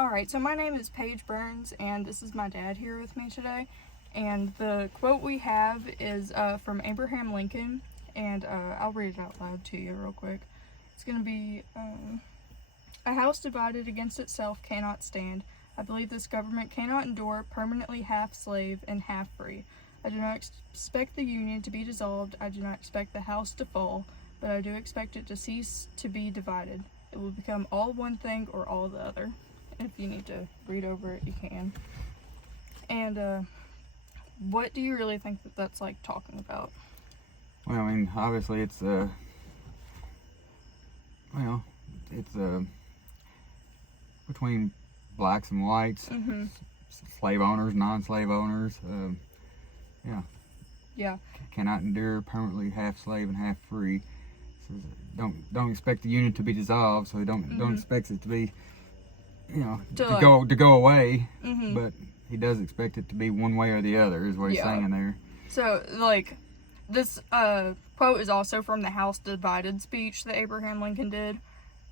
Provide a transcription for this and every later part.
Alright, so my name is Paige Burns, and this is my dad here with me today. And the quote we have is from Abraham Lincoln, and I'll read it out loud to you real quick. It's going to be, a house divided against itself cannot stand. I believe this government cannot endure permanently half slave and half free. I do not expect the Union to be dissolved. I do not expect the house to fall, but I do expect it to cease to be divided. It will become all one thing or all the other. If you need to read over it, you can. And what do you really think that that's like talking about? Well, I mean, obviously it's between blacks and whites, slave owners, non-slave owners. Yeah. Cannot endure permanently half slave and half free. So don't expect the Union to be dissolved. So don't expect it to be, to go away. But he does expect it to be one way or the other, is what he's saying there. So, like, this quote is also from the House Divided speech that Abraham Lincoln did.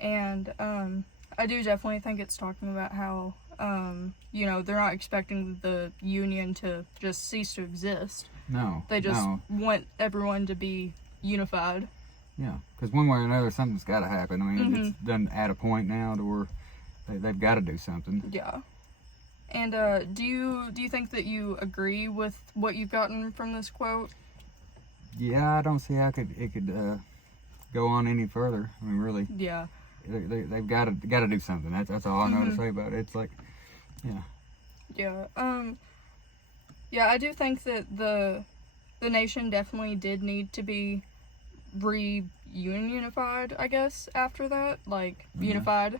And I do definitely think it's talking about how, they're not expecting the Union to just cease to exist. No. They just want everyone to be unified. Yeah, because one way or another, something's got to happen. I mean, it's done at a point now to where they've got to do something. Yeah. And do you think that you agree with what you've gotten from this quote? Yeah, I don't see how it could go on any further. I mean, really. Yeah. They've got to do something. That's all I know to say about it. It's like, yeah. Yeah. Yeah, I do think that the nation definitely did need to be reunified, I guess, after that. Like, unified.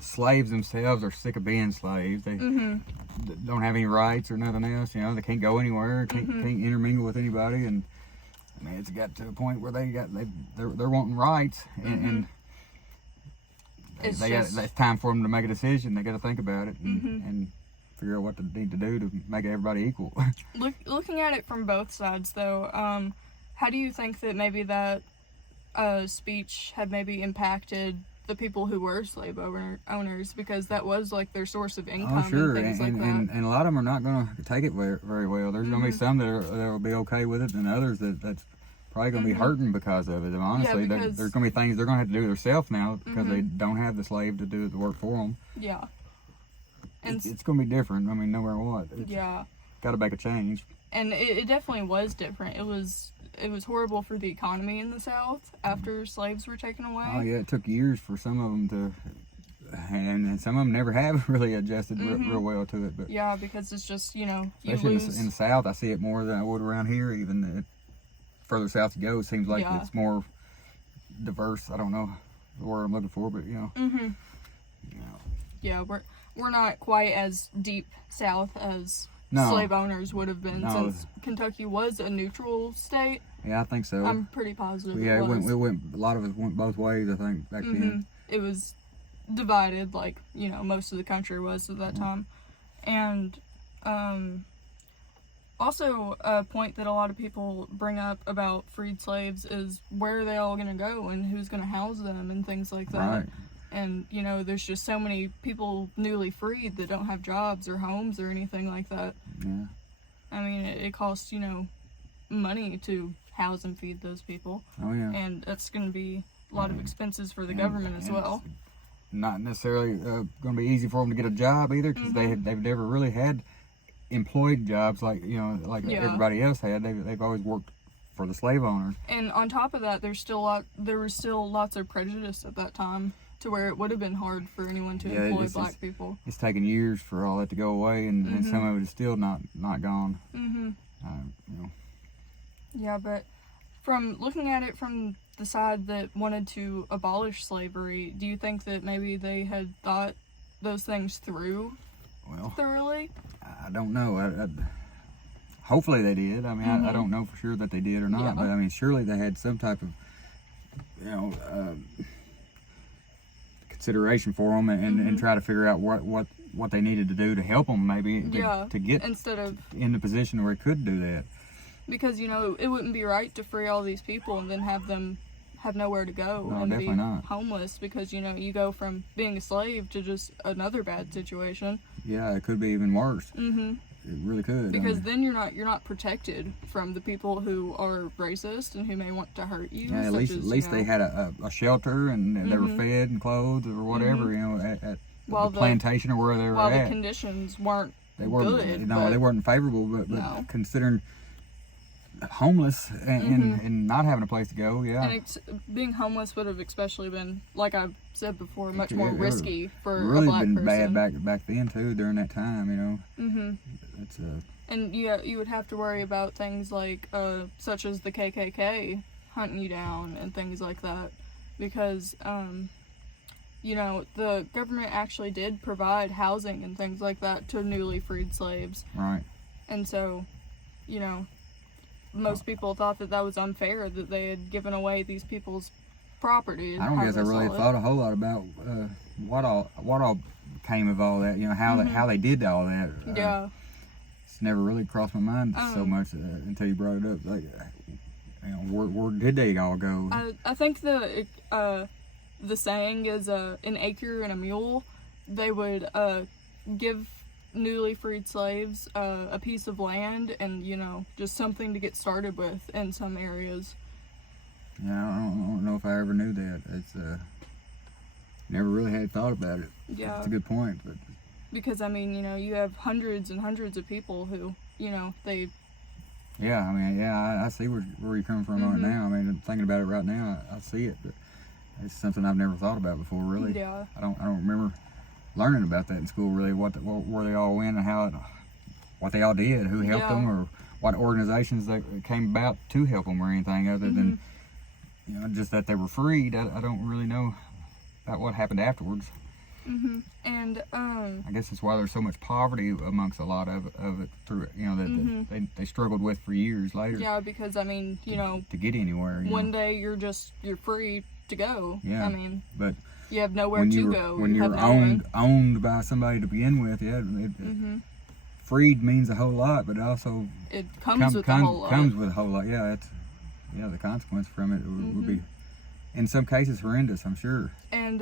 Slaves themselves are sick of being slaves. They don't have any rights or nothing else. They can't go anywhere, can't intermingle with anybody, and I mean, it's got to a point where they're wanting rights, and it's time for them to make a decision. They got to think about it and figure out what they need to do to make everybody equal. Looking at it from both sides, though, how do you think that maybe that speech had maybe impacted the people who were slave owners, because that was like their source of income? Sure. And things like that. And a lot of them are not going to take it very well. There's going to be some that will be okay with it, and others that's probably going to be hurting because of it. And honestly, there's going to be things they're going to have to do themselves now because they don't have the slave to do the work for them. Yeah. And it's going to be different. I mean, no matter what. Got to make a change. And it definitely was different. It was horrible for the economy in the South after slaves were taken away. Oh yeah, it took years for some of them to, and some of them never have really adjusted real well to it. But yeah, because it's just especially in the South, I see it more than I would around here. Even further south you go, it seems like it's more diverse. I don't know the word I'm looking for, but Yeah, we're not quite as deep south as slave owners would have been, since Kentucky was a neutral state. Yeah, I think so. I'm pretty positive. Yeah, it went. A lot of it went both ways, I think, back then. It was divided, like most of the country was at that time, and also a point that a lot of people bring up about freed slaves is where are they all going to go and who's going to house them and things like that. Right. And, there's just so many people newly freed that don't have jobs or homes or anything like that. Yeah. I mean, it costs, money to house and feed those people. Oh, yeah. And that's going to be a lot of expenses for the government as well. Not necessarily going to be easy for them to get a job either, because they've never really had employed jobs like everybody else had. They've always worked for the slave owners. And on top of that, there was still lots of prejudice at that time, to where it would have been hard for anyone to employ black people. It's taken years for all that to go away, and some of it is still not gone. Yeah, but from looking at it from the side that wanted to abolish slavery, do you think that maybe they had thought those things through thoroughly? I don't know. Hopefully they did. I mean, I don't know for sure that they did or not, but I mean, surely they had some type of, consideration for them, and try to figure out what they needed to do to help them, maybe to get instead of in the position where it could do that. Because it wouldn't be right to free all these people and then have them have nowhere to go No, and be definitely not. homeless because, you know, you go from being a slave to just another bad situation. Yeah, it could be even worse. Mm-hmm. It really could. Because then you're not protected from the people who are racist and who may want to hurt you. yeah, at such least as, at least you know, they had a shelter and they were fed and clothed or whatever, you know, at While the plantation or where they were while at. the conditions weren't They weren't good. no, but, they weren't favorable, but No. considering homeless and not having a place to go, yeah, and being homeless would have especially been, like I've said before, much It- more it- it risky for really a black been person. bad back then too. During that time, you know, Mm-hmm. it's And yeah, you would have to worry about things like, such as the KKK hunting you down and things like that, because, you know, the government actually did provide housing and things like that to newly freed slaves, right. and so, you know, most people thought that that was unfair that they had given away these people's property. I don't guess I really thought a whole lot about what all came of all that. You know how they did all that. Yeah. It's never really crossed my mind so much until you brought it up. Like, you know, where did they all go? I think the saying is an acre and a mule. They would give newly freed slaves a piece of land and, you know, just something to get started with in some areas. Yeah, I don't know if I ever knew that. It's never really had thought about it. Yeah. It's a good point, but Because, I mean, you know, you have hundreds and hundreds of people who, you know, they... yeah, I mean, yeah, I see where you're coming from on it now. I mean, thinking about it right now, I see it, but it's something I've never thought about before, really. Yeah. I don't remember learning about that in school, really, where they all went and what they all did, who helped them, or what organizations that came about to help them, or anything other than, you know, just that they were freed. I don't really know about what happened afterwards. And, I guess that's why there's so much poverty amongst a lot of it through, you know, that they struggled with for years later. yeah, because, I mean, you know, to get anywhere. You one know? day you're free to go. Yeah. I mean, But you have nowhere to go. when you you're have no one. owned by somebody to begin with, yeah, freed means a whole lot, but it also It comes with a whole lot. comes with a whole lot. Yeah, the consequence from it would be, in some cases, horrendous, I'm sure. And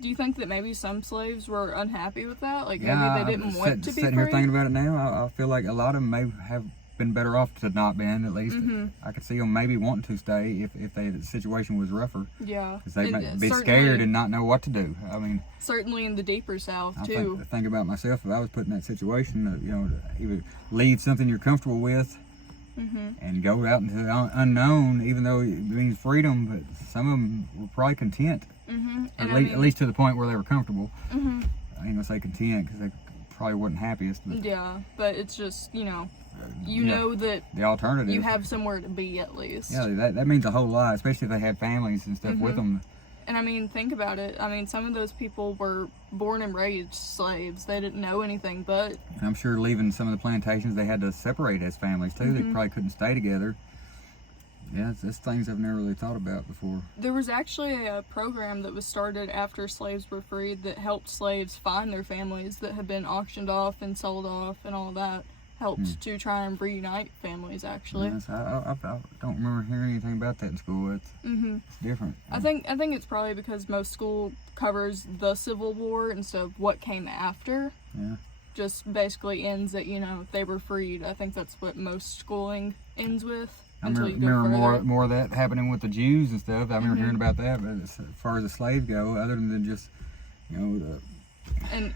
do you think that maybe some slaves were unhappy with that? Like Yeah, maybe they didn't want to be sitting here free? thinking about it now, I feel like a lot of them may have been better off to not been, at least. I could see them maybe wanting to stay if the situation was rougher. Yeah. Because they might be certainly- scared and not know what to do. I mean, Certainly in the deeper South, I too. think about myself, if I was put in that situation, you know, to either leave something you're comfortable with and go out into the unknown, even though it means freedom, but some of them were probably content. And At least to the point where they were comfortable. I ain't gonna say content because they probably wasn't happiest. But yeah, but it's just, you know, you yeah, know that the alternative. you have somewhere to be at least. Yeah, that means a whole lot, especially if they had families and stuff with them. And I mean, think about it. I mean, some of those people were born and raised slaves. They didn't know anything but. And I'm sure leaving some of the plantations, they had to separate as families too. They probably couldn't stay together. Yeah, it's things I've never really thought about before. There was actually a program that was started after slaves were freed that helped slaves find their families that had been auctioned off and sold off and all that. Helped to try and reunite families, actually. Yes, I don't remember hearing anything about that in school. It's different. I think it's probably because most school covers the Civil War instead of what came after. Yeah. Just basically ends at, you know, they were freed. I think that's what most schooling ends with. I Until remember, you go further. more of that happening with the Jews and stuff. I remember hearing about that, but as far as the slaves go, other than just, you know, the And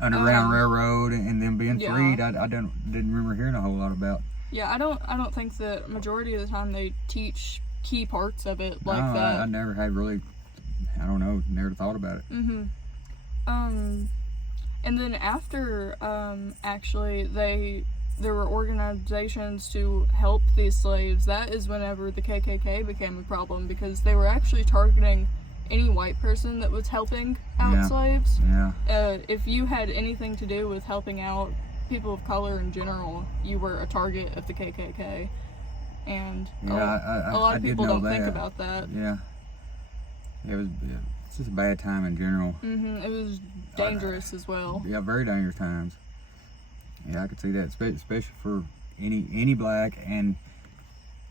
Underground Railroad and them being yeah. freed, I didn't remember hearing a whole lot about. yeah, I don't think that majority of the time they teach key parts of it like No, that. I never had really, I don't know, never thought about it. And then after, actually, there were organizations to help these slaves. That is whenever the KKK became a problem, because they were actually targeting any white person that was helping out slaves. Yeah. If you had anything to do with helping out people of color in general, you were a target of the KKK. And Yeah, a lot I of did people know don't think that. about that. Yeah. It's just a bad time in general. It was dangerous as well. Yeah, very dangerous times. Yeah, I could see that, especially for any black and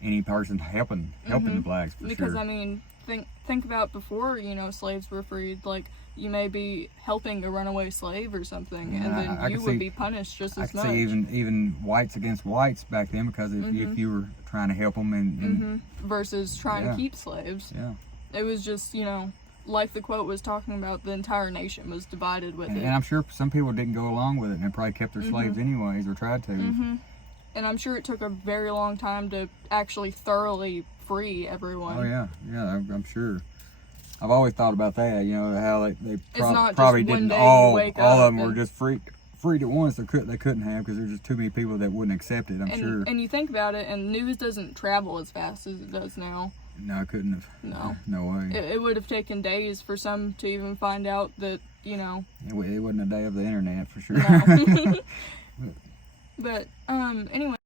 any person helping the blacks, for Because sure. I mean, think about before, you know, slaves were freed, like, you may be helping a runaway slave or something, Yeah, and then I you could would see- be punished just I as could much. see even whites against whites back then, because if you were trying to help them and Versus trying Yeah. to keep slaves. yeah. It was just, you know, like the quote was talking about, the entire nation was divided with And it. I'm sure some people didn't go along with it, and they probably kept their slaves anyways, or tried to. And I'm sure it took a very long time to actually thoroughly free everyone. Oh yeah, I'm sure. I've always thought about that. You know how they not just probably one didn't day you all wake of up them were and- just freed at once. They couldn't have, because there's just too many people that wouldn't accept it. I'm sure. And you think about it, and news doesn't travel as fast as it does now. No, I couldn't have. No. No way. It would have taken days for some to even find out that, you know. It wasn't a day of the internet for sure. No. But anyway.